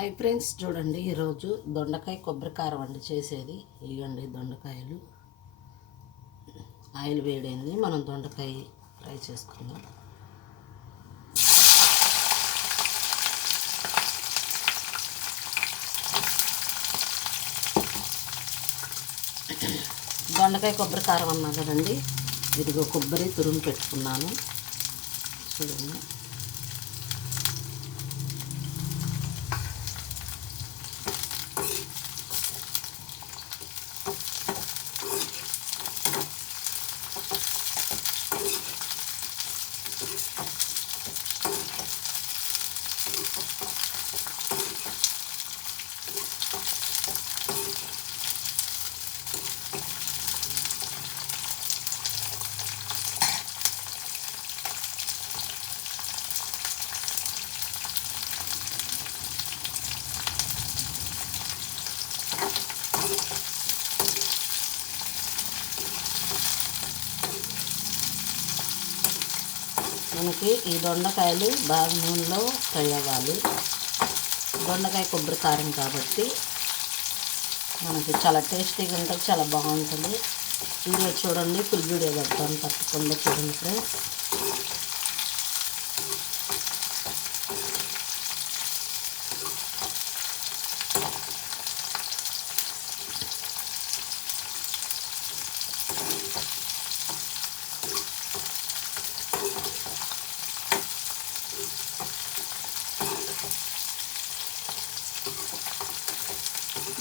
Hi friends, చూడండి ఈరోజు దొండకాయ కొబ్బరి కారం అండి చేసేది. ఇవ్వండి దొండకాయలు, ఆయిల్ వేడైంది. మనం దొండకాయ ఫ్రై చేసుకుందాం. దొండకాయ కొబ్బరి కారం అన్నా కదండి, ఇదిగో కొబ్బరి తురుము పెట్టుకున్నాను చూడండి. మనకి ఈ దొండకాయలు బాగా నూనెలో ఫ్రై అవ్వాలి. దొండకాయ కొబ్బరి కారం కాబట్టి మనకి చాలా టేస్టీగా ఉంటుంది, చాలా బాగుంటుంది. వీడియో చూడండి, ఫుల్ వీడియో పెడతాను, తప్పకుండా చూడండి ఫ్రెండ్స్.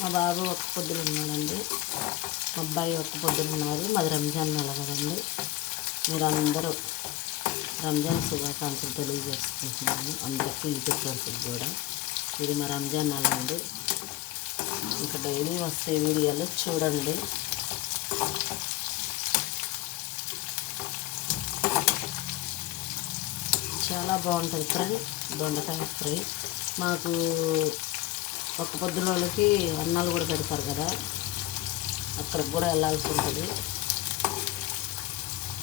మా బాబు ఒక్క పొద్దులు ఉన్నాడండి, మా అబ్బాయి ఒక్క పొద్దులు ఉన్నారు. మాది రంజాన్ నెల కదండి. మీరందరూ రంజాన్ శుభాకాంక్షలు తెలియజేసుకుంటున్నాను అందరికీ, యూట్యూబ్ ఫ్రెండ్స్కి కూడా. ఇది మా రంజాన్ నెల అండి. ఇంకా డైలీ వస్తే వీడియోలు చూడండి. చాలా బాగుంటుంది ఫ్రెండ్స్ దొండకాయ ఫ్రై. మాకు ఒక్క పొద్దులోళ్ళకి అన్నాలు కూడా పెడతారు కదా, అక్కడికి కూడా వెళ్ళాల్సి ఉంటుంది.